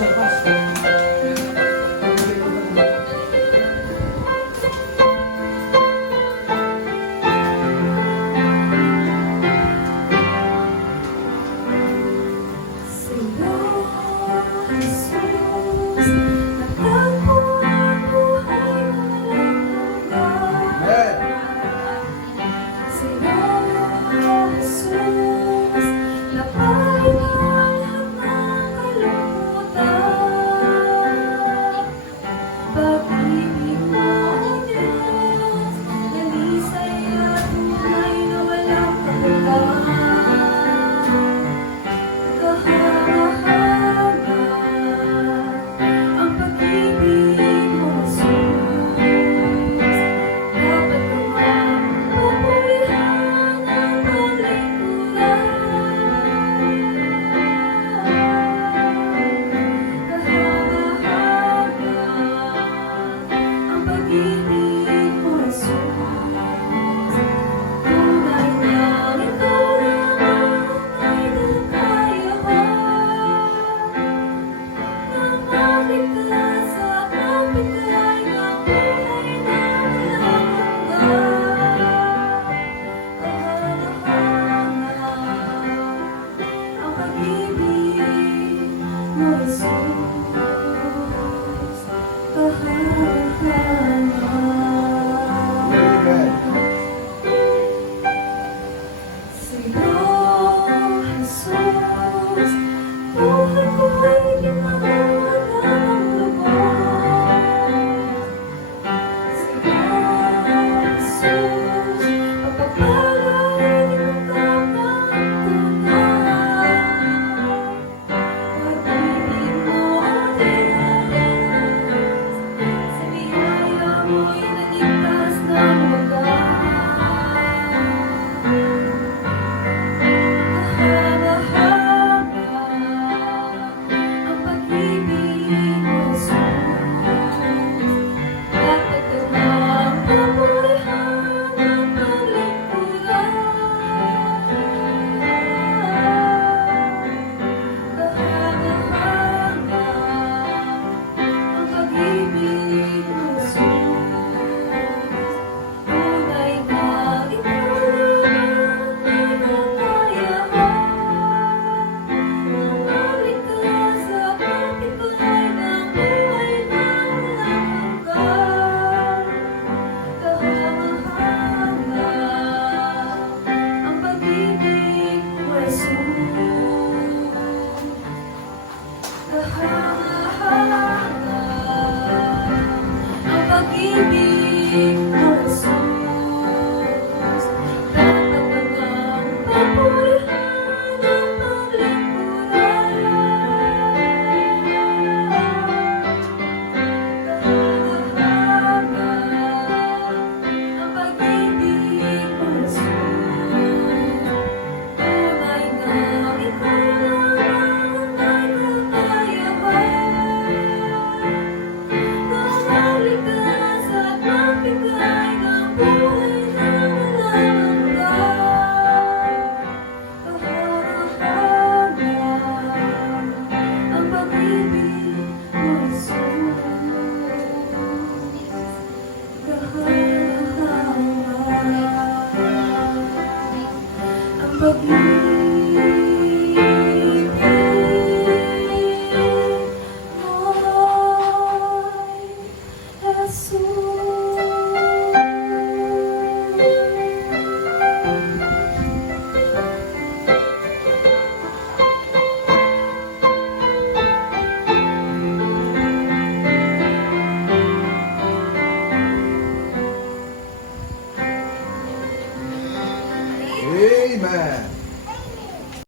吃点 Holy Spirit. be Of blue.